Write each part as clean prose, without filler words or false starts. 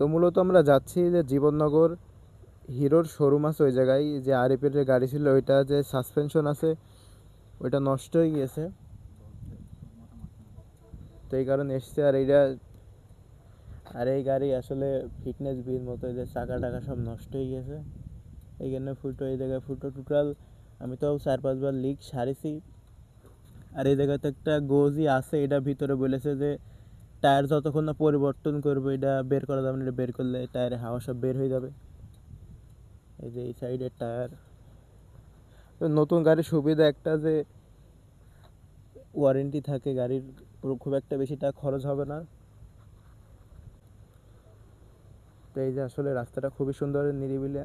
তো মূলত আমরা যাচ্ছি যে জীবননগর হিরোর শোরুম আছে ওই জায়গায়, যে আরিফের যে গাড়ি ছিল ওইটা যে সাসপেনশন আছে ওইটা নষ্ট হয়ে গিয়েছে, তো এই কারণে এসছে। আর এই গাড়ি আসলে ফিটনেস বির মতো, যে চাকা টাকা সব নষ্ট হয়ে গেছে, এই জন্য ফুটো এই জায়গায় ফুটো টোটাল আমি তো 4-5 বার লিক সারিছি। আর এই জায়গাতে একটা গোজি আছে, এটা ভিতরে বলেছে যে টায়ার যতক্ষণ না পরিবর্তন করবো এটা বের করা যাবে না, এটা বের করলে টায়ারে হাওয়া সব বের হয়ে যাবে। এই যে এই সাইডের টায়ার। তো নতুন গাড়ির সুবিধা একটা যে ওয়ারেন্টি থাকে গাড়ির, খুব একটা বেশি টাকা খরচ হবে না। তো এই যে আসলে রাস্তাটা খুবই সুন্দর নিরিবিলি।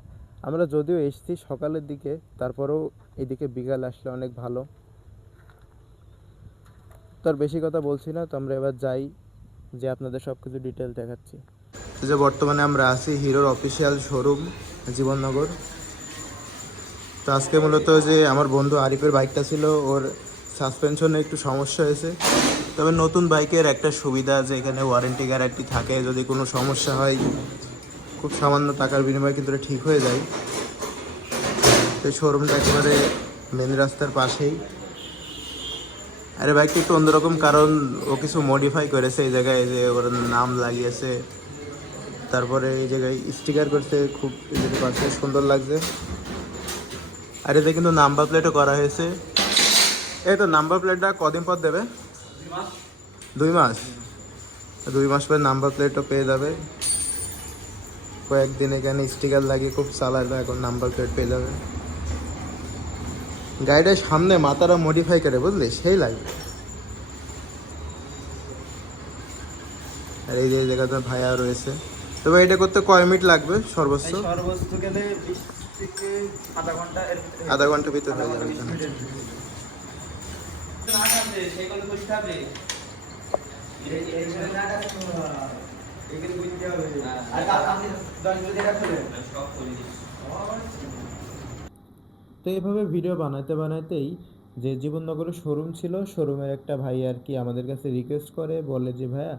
আমরা যদিও এসেছি সকালের দিকে, তারপরেও এদিকে বিকাল আসলে অনেক ভালো। তো আর বেশি কথা বলছি না, তো আমরা এবার যাই, যে আপনাদের সব কিছু ডিটেল দেখাচ্ছি। যে বর্তমানে আমরা আছি হিরোর অফিসিয়াল শোরুম জীবননগর। তো আজকে মূলত যে আমার বন্ধু আরিফের বাইকটা ছিল, ওর সাসপেনশনে একটু সমস্যা হয়েছে। তবে নতুন বাইকের একটা সুবিধা যে এখানে ওয়ারেন্টি গ্যারান্টি থাকে, যদি কোনো সমস্যা হয় খুব সামান্য টাকার বিনিময়ে কিন্তু এটা ঠিক হয়ে যায়। তো শোরুমটা একেবারে মেন রাস্তার পাশেই। আরে বাইকটা একটু অন্যরকম, কারণ ও কিছু মডিফাই করেছে এই জায়গায়, যে ওর নাম লাগিয়েছে, তারপরে এই জায়গায় স্টিকার করছে, খুব এদের পাশে সুন্দর লাগছে। আর এতে কিন্তু নাম্বার প্লেটও করা হয়েছে। এই তো নাম্বার প্লেটটা কদিন পর দেবে? 2 মাস। 2 মাস পরে নাম্বার প্লেটও পেয়ে যাবে। কয়েকদিন এখানে স্টিকার লাগিয়ে খুব চালাবে, এখন নাম্বার প্লেট পেয়ে যাবে। গাড়িটার সামনে মাথাটা মডিফাই করে, বুঝলি, সেই লাগবে। আর এই যে জায়গাতে ভাইয়া রয়েছে। তবে এটা করতে কয় মিনিট লাগবে সর্বোচ্চ? সর্বোচ্চ গেলে 20 থেকে আধা ঘন্টা, আধা ঘন্টার ভিতরে হয়ে যাবে এখানে। তো এইভাবে ভিডিও বানাতে বানাতেই, যে জীবননগরের শোরুম ছিল, শোরুমের একটা ভাই আর কি আমাদের কাছে রিকোয়েস্ট করে, বলে যে ভাইয়া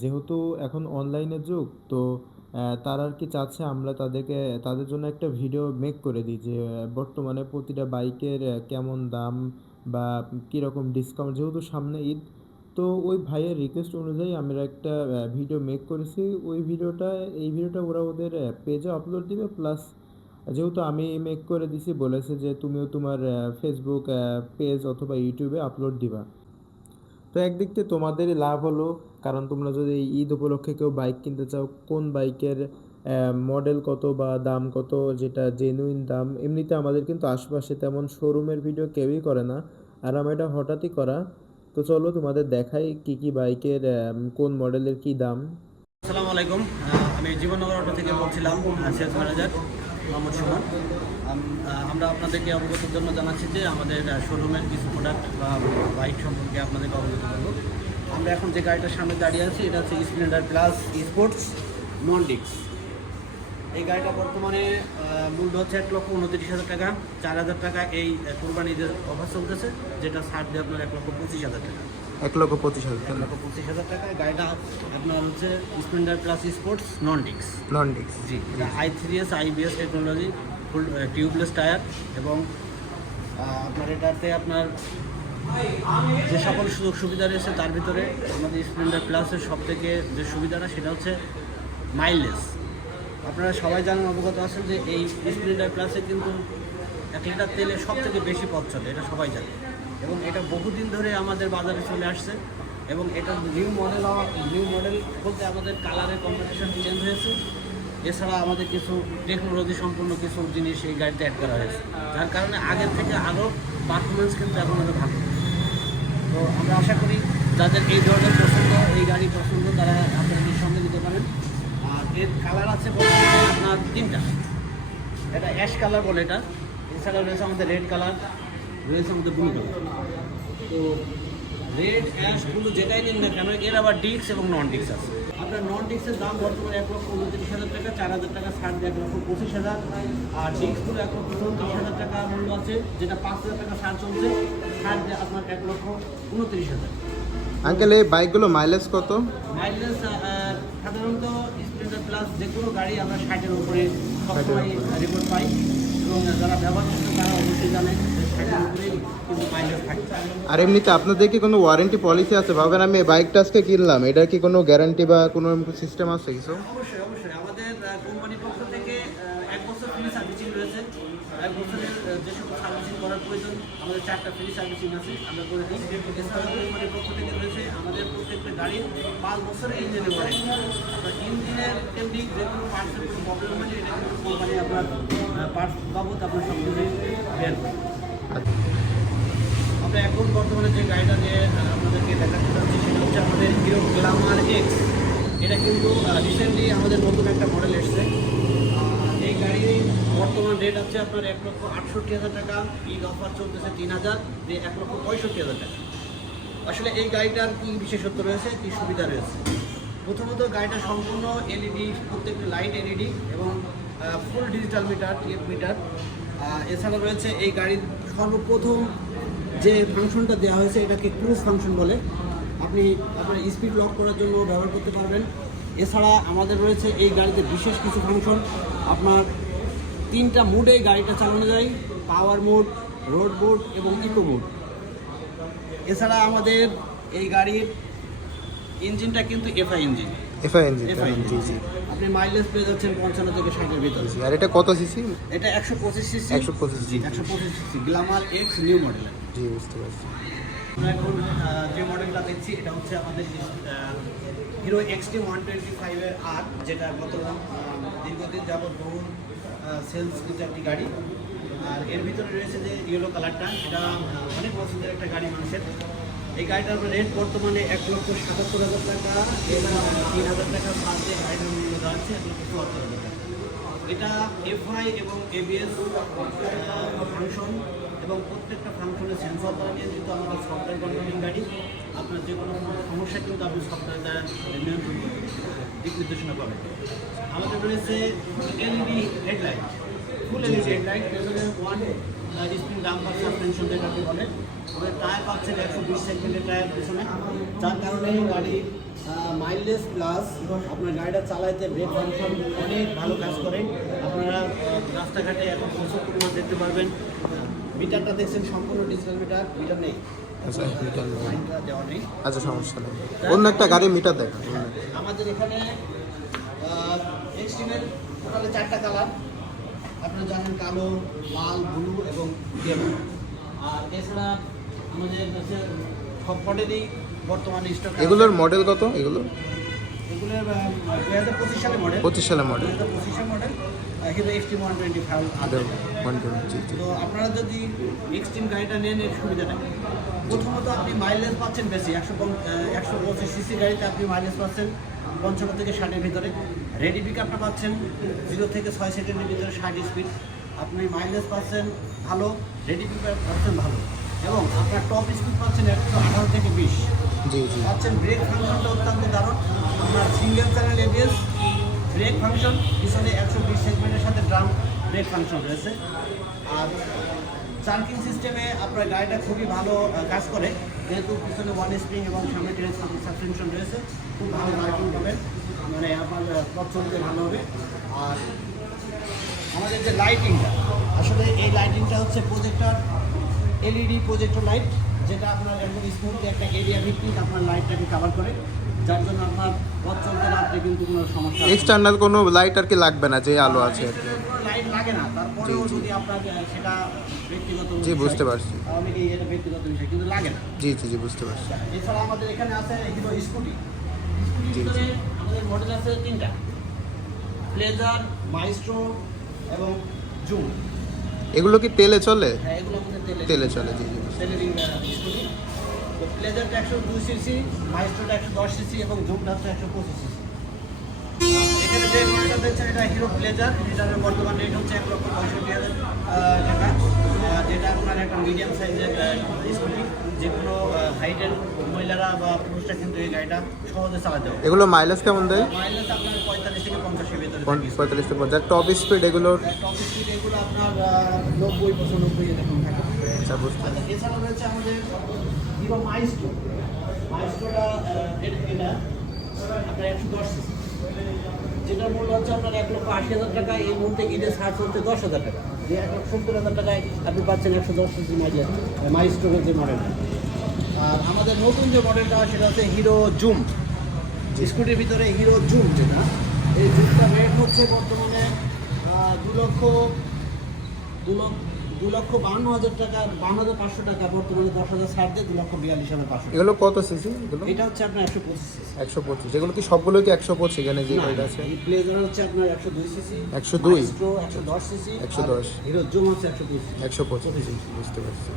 যেহেতু এখন অনলাইনের যুগ, তো তারা আর কি চাচ্ছে আমরা তাদের জন্য একটা ভিডিও মেক করে দিই, যে বর্তমানে প্রতিটা বাইকের কেমন দাম বা কীরকম ডিসকাউন্ট, যেহেতু সামনে ঈদ। তো ওই ভাইয়ের রিকোয়েস্ট অনুযায়ী আমরা একটা ভিডিও মেক করেছি। এই ভিডিওটা ওরা ওদের পেজে আপলোড দিবে, প্লাস যেহেতু আমি মেক করে দিছি, বলেছে যে তুমিও তোমার ফেসবুক পেজ অথবা ইউটিউবে আপলোড দিবা। তো একদিক থেকে তোমাদেরই লাভ হলো, কারণ তোমরা যদি এই ঈদ উপলক্ষে কেউ বাইক কিনতে চাও, কোন বাইকের মডেল কত বা দাম কত, যেটা জেনুইন দাম। এমনিতে আমাদের কিন্তু আশপাশে তেমন শোরুমের ভিডিও কেউই করে না, আর আমার এটা হঠাৎই করা। তো চলো তোমাদের দেখাই কি কি বাইকের কোন মডেলের কি দাম। আসসালামু আলাইকুম, আমি জীবননগর অটো থেকে বলছিলাম, সেলস ম্যানেজার মোহাম্মদ সুমন। আমরা আপনাদেরকে অবগতির জন্য জানাচ্ছি যে আমাদের শোরুমের কিছু প্রোডাক্ট বা বাইক সম্পর্কে আপনাদেরকে অবগত করবো। আমরা এখন যে গাড়িটার সামনে দাঁড়িয়ে আছি এটা হচ্ছে স্প্লেন্ডার প্লাস স্পোর্টস নন ডিস্ক। এই গাড়িটা বর্তমানে মূল্য হচ্ছে 1,29,000 টাকা। 4,000 টাকা এই কোরবানি ঈদের অফার চলতেছে, যেটা ছাড় দিয়ে আপনার 1,25,000 টাকা। 1,25,000 টাকা। 1,25,000 টাকা গাড়িটা আপনার হচ্ছে স্প্লেন্ডার প্লাস স্পোর্টস নন ডিস্ক। নন ডিস্ক, জি, এটা i3s IBS টেকনোলজি, ফুল টিউবলেস টায়ার, এবং আপনার এটাতে আপনার যে সকল সুযোগ সুবিধা রয়েছে তার ভিতরে আমাদের স্প্লেন্ডার প্লাসের সবথেকে যে সুবিধাটা সেটা হচ্ছে মাইলেজ। আপনারা সবাই জানেন, অবগত আছেন যে এই স্প্লেন্ডার প্লাসে কিন্তু 1 লিটার তেলে সবথেকে বেশি পথ চলে, এটা সবাই জানে, এবং এটা বহুদিন ধরে আমাদের বাজারে চলে আসছে। এবং এটা নিউ মডেল বলতে আমাদের কালারের কম্বিনেশন চেঞ্জ হয়েছে, এছাড়া আমাদের কিছু টেকনোলজি সম্পূর্ণ কিছু জিনিস এই গাড়িতে অ্যাড করা হয়েছে, যার কারণে আগের থেকে আরও পারফরমেন্স কিন্তু এখন আরও ভালো। তো আমরা আশা করি যাদের এই ধরনের পছন্দ, এই গাড়ি পছন্দ, তারা আপনাদের সঙ্গে দিতে পারেন। আর এর কালার আছে বর্তমানে আপনার 3টা। এটা অ্যাশ কালার বলে এটা, এছাড়া রয়েছে আমাদের রেড কালার, রয়েছে আমাদের ব্লু কালার। তো রেড, অ্যাশ, ব্লু যেটাই নিন না কেন, এর আবার ডিস্ক এবং নন ডিস্ক আছে। আপনার নন ডিস্কের দাম বর্তমানে 1,29,000 টাকা, 4,000 টাকা ছাড় দিয়ে 1,25,000, আর ডিস্কগুলো 1,34,000 টাকা মূল্য আছে, যেটা 5,000 টাকা ছাড় চলছে, ছাড় দিয়ে আপনার 1,29,000। আঙ্কেল এই বাইকগুলো মাইলেজ কত? মাইলেজ সাধারণত স্প্লেন্ডার প্লাস যে কোনো গাড়ি আমরা 60-এর উপরে সবসময় রিপোর্ট পাই, এবং যারা ব্যবহার করছে তারা অবশ্যই জানে যে 60-এর উপরেই কিন্তু মাইলেজ থাকে। আর এমনিতে আপনাদের কি কোনো ওয়ারেন্টি পলিসি আছে? ভাবেন আমি এই বাইকটা আজকে কিনলাম, এটার কি কোনো গ্যারান্টি বা কোনো সিস্টেম আছে কিছু? অবশ্যই অবশ্যই আমাদের কোম্পানির পক্ষ থেকে 1 বছর ফ্রি সার্ভিসিং রয়েছে। 1 বছরের যে সকল সার্ভিসিং করার প্রয়োজন আমাদের 4টা ফ্রি সার্ভিসিং আছে, আমরা করে দিই। এছাড়াও কোম্পানির পক্ষ থেকে রয়েছে আমাদের প্রত্যেকটা গাড়ির 5 বছরের ইঞ্জিনের ওয়ারেন্টি। আপনার ইঞ্জিনের এমনি যে কোনো পার্টসের কোনো প্রবলেম হলে এটা কিন্তু কোম্পানি আপনার পার্টস বাবদ আপনার সব কিছুই দেন। আমরা এখন বর্তমানে যে গাড়িটা নিয়ে আপনাদেরকে দেখাতে চাচ্ছি সেটা হচ্ছে আমাদের হিরো গ্ল্যামার এক্স। এটা কিন্তু রিসেন্টলি আমাদের নতুন একটা মডেল এসছে। এই গাড়ির বর্তমান রেট আছে আপনার 1,68,000 টাকা, ঈদ অফার চলতেছে 3,000, 1,65,000 টাকা। আসলে এই গাড়িটার কী বিশেষত্ব রয়েছে, কী সুবিধা রয়েছে? প্রথমত গাড়িটা সম্পূর্ণ এলইডি, প্রত্যেকটি লাইট এলইডি এবং full digital meter, TF meter. এছাড়া রয়েছে এই গাড়ির সর্বপ্রথম যে ফাংশনটা দেওয়া হয়েছে এটাকে ক্রুজ ফাংশন বলে। আপনি আপনার স্পিড লক করার জন্য ব্যবহার করতে পারবেন। এছাড়া আমাদের রয়েছে এই গাড়িতে বিশেষ কিছু ফাংশন। আপনার 3টা মোডে গাড়িটা চালানো যায়, পাওয়ার মোড, রোড মোড এবং ইকো মোড। এছাড়া আমাদের এই গাড়ির ইঞ্জিনটা কিন্তু FI engine. FI engine, FI জি জি। আপনি মাইলেজ পেয়ে যাচ্ছেন 55 থেকে 60-এর ভিতরে। আর এটা কত সিসি? এটা 125 সিসি। 125 জি। 125 CC Glamour X new model. জি, বুঝতে পারছি। আমরা এখন যে মডেলটা দেখছি এটা হচ্ছে আমাদের হিরো এক্সটি 125-এর আর, যেটা গত দীর্ঘদিন যাবৎ বহু সেলস কিন্তু একটি গাড়ি। আর এর ভিতরে রয়েছে যে ইয়েলো কালারটা, এটা অনেক পছন্দের একটা গাড়ি মানুষের। এই গাড়িটার রেট বর্তমানে 1,77,000 টাকা এবং 3,000 টাকার মাঝে গাড়িটার মূল্য দেওয়া হচ্ছে 1,74,000 টাকা। এটা এফআই এবং এবিএস ফাংশন এবং প্রত্যেকটা ফাংশনের সেন্সর দ্বারা নিয়ন্ত্রিত আমাদের সফটওয়্যার কন্ট্রোলিং গাড়ি। আপনার যে কোনো সমস্যা কিন্তু আপনি সফটওয়্যার দ্বারা নিয়ন্ত্রণ করবেন, দিক নির্দেশনা পাবেন। আমাদের রয়েছে এলইডি হেডলাইট, ফুল LED headlight, one spring dumper suspension যেটাকে বলে। আমাদের টায়ার পাচ্ছেন 120 সেকেন্ডের টায়ার পিছনে, যার কারণে গাড়ি মাইলেজ প্লাস আপনার গাড়িটা চালাইতে ব্রেক ফাংশন অনেক ভালো কাজ করে। আপনারা রাস্তাঘাটে এখন প্রচুর পরিমাণ দেখতে পারবেন। মিটারটা দেখছেন সম্পূর্ণ ডিজিটাল মিটার, মিটার নেই, আচ্ছা, মিটার নেই। লাইনটা দেওয়া নেই। আচ্ছা, সমস্যা নেই। অন্য একটা গাড়ির মিটার দেখা। আমাদের এখানে এক্সট্রিমের টোটালে 4টা কালার আপনারা জানেন, কালো, লাল, ব্লু এবং ইয়েলো। আর এছাড়া আমাদের কাছে সব মডেলই বর্তমানে স্টক। এগুলোর মডেল কত? এগুলোর 2025 সালে মডেল। 25 সালের মডেল। 2025 সালে মডেল কিন্তু এক্সট্রিম 125 আছে। 120, জি জি। তো আপনারা যদি এক্সট্রিম গাড়িটা নেন এর সুবিধাটা কি? প্রথমত আপনি মাইলেজ পাচ্ছেন বেশি, 125 সিসি গাড়িতে আপনি মাইলেজ পাচ্ছেন 55 থেকে 60-এর ভিতরে। রেডি পিকআপটা পাচ্ছেন 0 থেকে 6 সেকেন্ডের ভিতরে 60 স্পিড। আপনি মাইলেজ পাচ্ছেন ভালো, রেডি পিকআপ পাচ্ছেন ভালো, এবং আপনার টপ স্পিড পাচ্ছেন 118 থেকে 20 জি জি। পাচ্ছেন। ব্রেক ফাংশনটা অত্যন্ত দারুণ। আপনার single channel ABS brake function, পিছনে 120 সেগমেন্টের সাথে ড্রাম ব্রেক ফাংশন রয়েছে। আর চার্কিং সিস্টেমে আপনার গাড়িটা খুবই ভালো কাজ করে, যেহেতু পিছনে 1 স্প্রিং এবং সামনে টেলিস্কোপিক সাসপেনশন রয়েছে। খুব ভালো মার্কিং হবে, মানে আপনার পথ চলতে ভালো হবে। আর আমাদের যে লাইটিংটা, আসলে এই লাইটিংটা হচ্ছে প্রজেক্টর, এলইডি প্রজেক্টর লাইট, যেটা আপনার একদম স্মুথলি একটা এরিয়া ভিত্তিক আপনার লাইটটাকে কভার করে, যার জন্য আপনার পথ চলতে রাখতে কিন্তু কোনো সমস্যা হবে না। এক্সটার্নাল কোনো লাইট আর কি লাগবে না, যে আলো আছে আর কি। কোনো লাইট লাগে না, তারপরেও যদি আপনার সেটা ব্যক্তিগত জি, বুঝতে পারছি। অনেকেই এটা ব্যক্তিগত বিষয়, কিন্তু লাগে না। জি জি জি, বুঝতে পারছি। এছাড়া আমাদের এখানে আছে হিরো স্কুটি। জি, স্কুটির ভিতরে আমাদের মডেল আছে 3টা, প্লেজার, মাইস্ট্রো এবং জুম। এগুলো কি তেলে চলে? হ্যাঁ, এগুলো আমাদের তেলে চলে, জি জি। তেলের স্কুটি। তো প্লেজারটা 102 সিসি, মাইস্ট্রোটা 110 সিসি এবং জুমটা হচ্ছে 125 সিসি। এখানে যে মডেলটা দেখছেন এটা হিরো প্লেজার, এটার বর্তমান রেট হচ্ছে 1,65,000 টাকা, যেটা আপনার একটা মিডিয়াম সাইজের স্কুটি। যে কোনো হাইটের মহিলারা বা পুরুষরা কিন্তু এই গাড়িটা সহজে চালাতে হবে। এগুলো মাইলেজ কেমন দেয়? মাইলেজ আপনার 45 থেকে 50-এর ভিতরে। 45 থেকে 50। টপ স্পিড এগুলোর? টপ স্পিড এগুলো আপনার 90-95 এরকম থাকে। আচ্ছা, বুঝতে আচ্ছা, এছাড়া রয়েছে আমাদের হিরো মাইস্ট্রো। মাইস্ট্রোটা এটা আপনার 110 সিসি। যেটা মূল্য হচ্ছে আপনার 1,80,000 টাকা, এই মুহূর্তে ঈদের ছাড় চলছে 10,000 টাকা, যে 1,70,000 টাকায় আপনি পাচ্ছেন 110 সিসি মাইস্ট্রোনের যে মডেলটা। আর আমাদের নতুন যে মডেলটা সেটা হচ্ছে হিরো জুম, স্কুটির ভিতরে হিরো জুম, যেটা এই জুমটা রেট হচ্ছে বর্তমানে 2,52,000 টাকা, 52,500 টাকা, বর্তমানে 10,000 ছাড় দিয়ে 2,42,500। এগুলো কত সিসি এগুলো? এটা হচ্ছে আপনার 125 সিসি। 125। এগুলো কি সবগুলো কি 125? এখানে যে এটা আছে এই প্লেজার হচ্ছে আপনার 102 CC, 102? Maestro 110 CC, 110, hero zoom হচ্ছে 125 সিসি। 125, বুঝতে পারছি।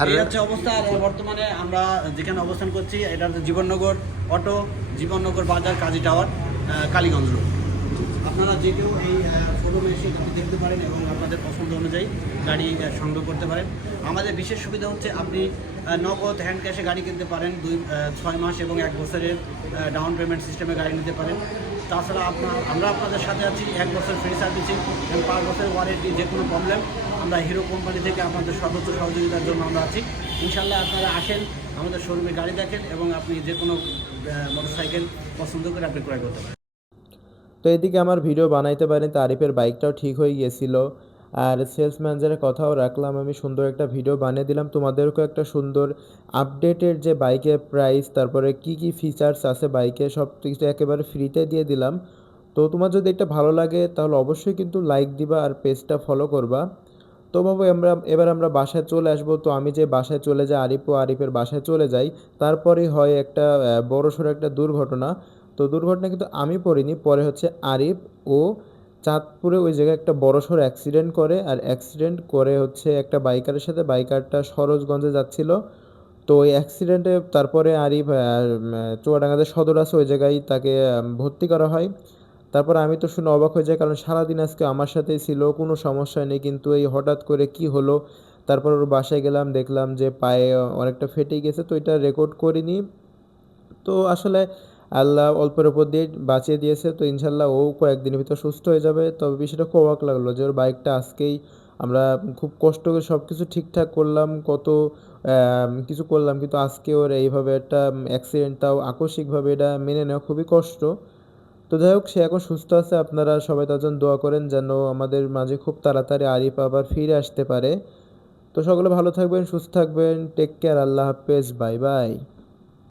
আর এই হচ্ছে অবস্থা। আর বর্তমানে আমরা যেখানে অবস্থান করছি এটা হচ্ছে জীবননগর অটো, জীবননগর বাজার, কাজী টাওয়ার, কালীগঞ্জ রোড। আপনারা যে কেউ এই শোরুমে এসে গাড়ি দেখতে পারেন এবং আপনাদের পছন্দ অনুযায়ী গাড়ি সংগ্রহ করতে পারেন। আমাদের বিশেষ সুবিধা হচ্ছে আপনি নগদ হ্যান্ড ক্যাশে গাড়ি কিনতে পারেন, 6 মাস এবং 1 বছরের ডাউন পেমেন্ট সিস্টেমে গাড়ি নিতে পারেন। তাছাড়া আমরা আপনাদের সাথে আছি 1 বছর ফ্রি সার্ভিসিং এবং 5 বছরের ওয়ারেন্টি। যে কোনো প্রবলেম আমরা হিরো কোম্পানি থেকে আপনাদের সর্বোচ্চ সহযোগিতার জন্য আমরা আছি। ইনশাল্লাহ আপনারা আসেন, আমাদের শোরুমে গাড়ি দেখেন এবং আপনি যে কোনো মোটরসাইকেল পছন্দ করে আপনি ক্রয় করতে পারেন। তো এদিকে আমার ভিডিও বানাইতে পারিনি, তো আরিফের বাইকটাও ঠিক হয়ে গিয়েছিল। আর সেলস ম্যানেজারের কথাও রাখলাম, আমি সুন্দর একটা ভিডিও বানিয়ে দিলাম তোমাদেরকেও, একটা সুন্দর আপডেটের যে বাইকের প্রাইস, তারপরে কি কি ফিচার্স আছে বাইকে, সব কিছু একেবারে ফ্রিতে দিয়ে দিলাম। তো তোমার যদি এটা ভালো লাগে তাহলে অবশ্যই কিন্তু লাইক দিবা আর পেজটা ফলো করবা। তো বাবু এবার আমরা বাসায় চলে আসবো। তো আমি যে বাসায় চলে যাই, আরিফ ও আরিফের বাসায় চলে যাই, তারপরেই হয় একটা বড়সড় একটা দুর্ঘটনা। তো দুর্ঘটনা কিন্তু আমি পড়িনি, পরে হচ্ছে আরিফ ও চাঁদপুরে ওই জায়গায় একটা বড়সড় অ্যাক্সিডেন্ট করে। আর অ্যাক্সিডেন্ট করে হচ্ছে একটা বাইকারের সাথে, বাইকারটা সরোজগঞ্জে যাচ্ছিল। তো ওই অ্যাক্সিডেন্টে তারপরে আরিফ চুয়াডাঙ্গাতে সদর আছে, ওই জায়গায় তাকে ভর্তি করা হয়। তারপর আমি তো শুনে অবাক হয়ে যাই, কারণ সারাদিন আজকে আমার সাথেই ছিল, কোনো সমস্যা নেই, কিন্তু এই হঠাৎ করে কি হলো। তারপর ওর বাসায় গেলাম, দেখলাম যে পায়ে অনেকটা ফেটে গেছে, তো এটা রেকর্ড করিনি। তো আসলে আল্লাহ অল্পের উপর দিয়ে বাঁচিয়ে দিয়েছে। তো ইনশাল্লাহ ও কয়েকদিনের ভিতর সুস্থ হয়ে যাবে। তবে বিষয়টা খুব অবাক লাগলো যে ওর বাইকটা আজকেই আমরা খুব কষ্ট করে সব কিছু ঠিকঠাক করলাম, কত কিছু করলাম, কিন্তু আজকে ওর এইভাবে একটা অ্যাক্সিডেন্ট, তাও আকস্মিকভাবে, এটা মেনে নেওয়া খুবই কষ্ট। তো যাই হোক, সে এখন সুস্থ আছে। আপনারা সবাই তার জন্য দোয়া করেন যেন আমাদের মাঝে খুব তাড়াতাড়ি আরিফ আবার ফিরে আসতে পারে। তো সকলে ভালো থাকবেন, সুস্থ থাকবেন, টেক কেয়ার, আল্লাহ হাফেজ, বাই বাই।